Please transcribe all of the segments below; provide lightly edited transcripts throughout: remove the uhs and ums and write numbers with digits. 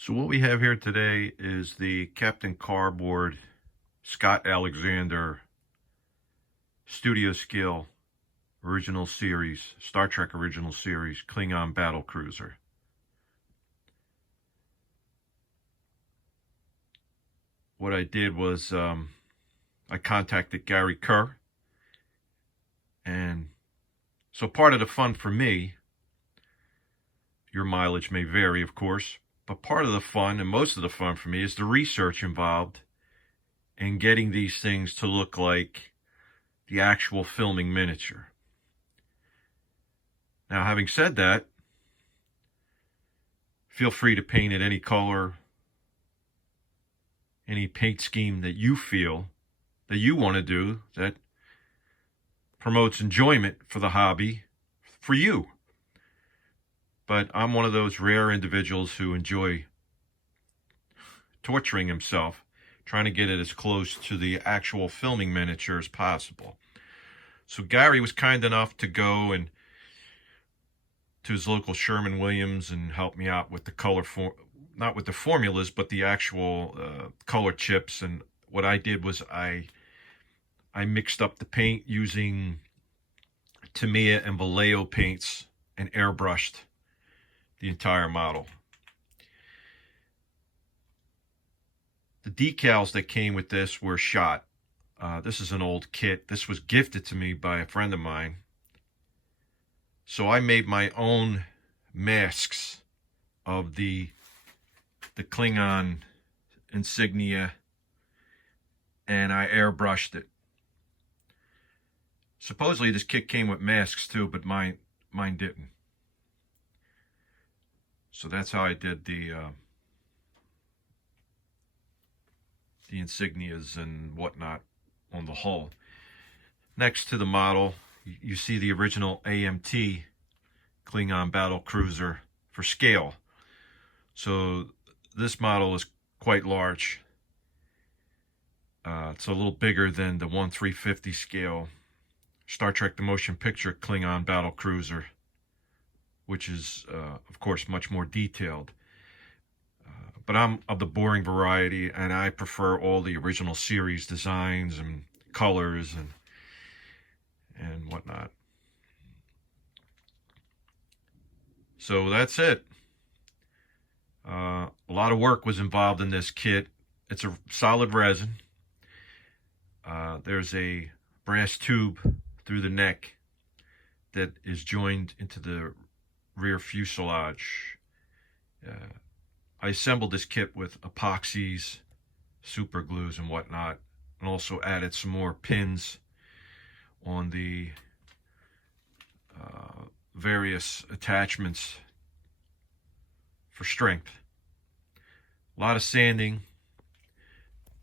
So what we have here today is the Captain Cardboard Scott Alexander Studio Scale Original Series, Star Trek Original Series, Klingon Battlecruiser. What I did was I contacted Gary Kerr, and so part of the fun for me, your mileage may vary of course, but part of the fun and most of the fun for me is the research involved in getting these things to look like the actual filming miniature. Now, having said that, feel free to paint it any color, any paint scheme that you feel that you want to do that promotes enjoyment for the hobby for you. But I'm one of those rare individuals who enjoy torturing himself, trying to get it as close to the actual filming miniature as possible. So Gary was kind enough to go and to his local Sherman-Williams and help me out with the color, not with the formulas, but the actual color chips. And what I did was I mixed up the paint using Tamiya and Vallejo paints and airbrushed the entire model. The decals that came with this were shot. This is an old kit. This was gifted to me by a friend of mine. So I made my own masks of the Klingon insignia, and I airbrushed it. Supposedly this kit came with masks too, but mine didn't. So that's how I did the insignias and whatnot on the hull. Next to the model, you see the original AMT Klingon Battlecruiser for scale. So this model is quite large. It's a little bigger than the 1/350 scale Star Trek The Motion Picture Klingon Battlecruiser, which is, of course, much more detailed. But I'm of the boring variety, and I prefer all the original series designs and colors and whatnot. So that's it. A lot of work was involved in this kit. It's a solid resin. There's a brass tube through the neck that is joined into the rear fuselage. I assembled this kit with epoxies, super glues and whatnot, and also added some more pins on the various attachments for strength. A lot of sanding,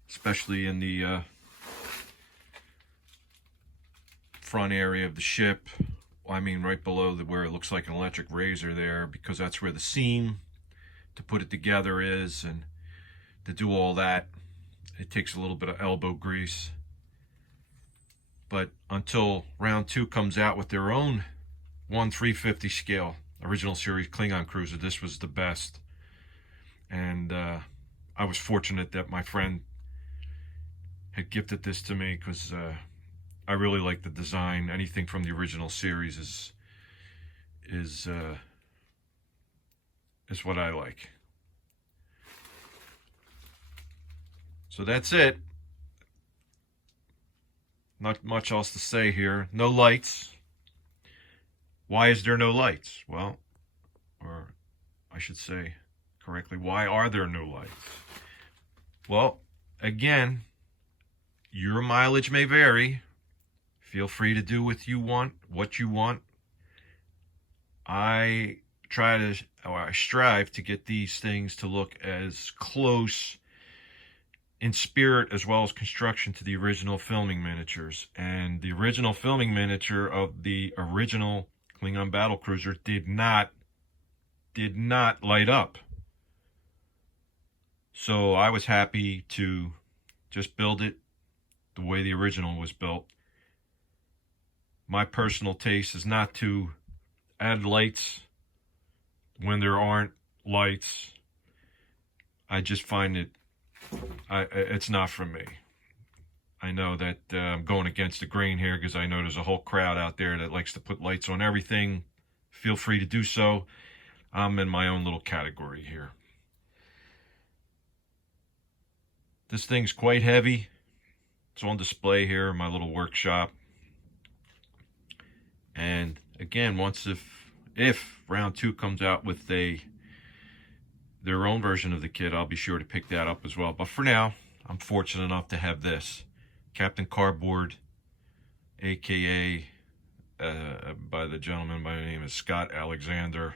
especially in the front area of the ship. I mean right below where it looks like an electric razor there, because that's where the seam to put it together is, and to do all that it takes a little bit of elbow grease. But until round 2 comes out with their own 1/350 scale original series Klingon cruiser, this was the best. And I was fortunate that my friend had gifted this to me, because I really like the design. Anything from the original series is what I like. So that's it. Not much else to say here. No lights. Why is there no lights? Well, or I should say correctly, why are there no lights? Well, again, your mileage may vary. Feel free to do what you want. I strive to get these things to look as close in spirit as well as construction to the original filming miniatures. And the original filming miniature of the original Klingon Battlecruiser did not light up. So I was happy to just build it the way the original was built. My personal taste is not to add lights when there aren't lights. I just find it's not for me. I know that I'm going against the grain here because I know there's a whole crowd out there that likes to put lights on everything. Feel free to do so. I'm in my own little category here. This thing's quite heavy. It's on display here in my little workshop. And again, if round 2 comes out with their own version of the kit, I'll be sure to pick that up as well. But for now, I'm fortunate enough to have this Captain Cardboard, aka by the gentleman by the name of Scott Alexander.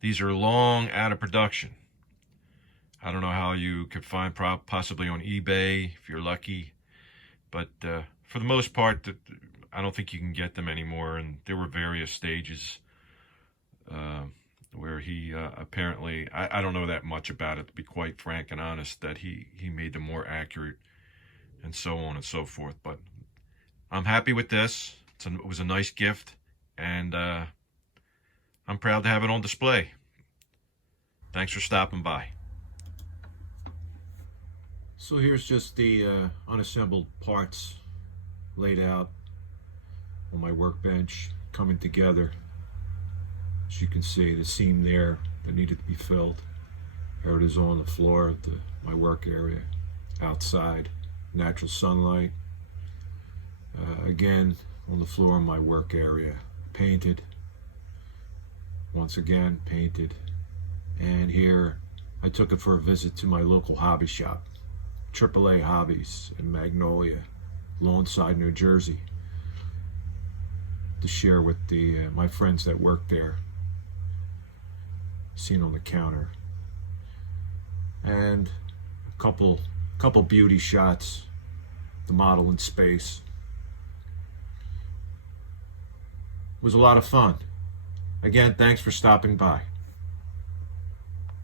These are long out of production. I don't know how you could find possibly on eBay if you're lucky, but for the most part, I don't think you can get them anymore. And there were various stages where he apparently, I don't know that much about it, to be quite frank and honest, that he made them more accurate and so on and so forth. But I'm happy with this. It was a nice gift, and I'm proud to have it on display. Thanks for stopping by. So here's just the unassembled parts laid out on my workbench, coming together. As you can see, the seam there that needed to be filled. Here it is on the floor of my work area, outside, natural sunlight. Again, on the floor of my work area, painted. Once again, painted. And here, I took it for a visit to my local hobby shop, AAA Hobbies in Magnolia, Lawnside, New Jersey, to share with my friends that work there. Seen on the counter, and a couple beauty shots, the model in space. It was a lot of fun. Again, thanks for stopping by.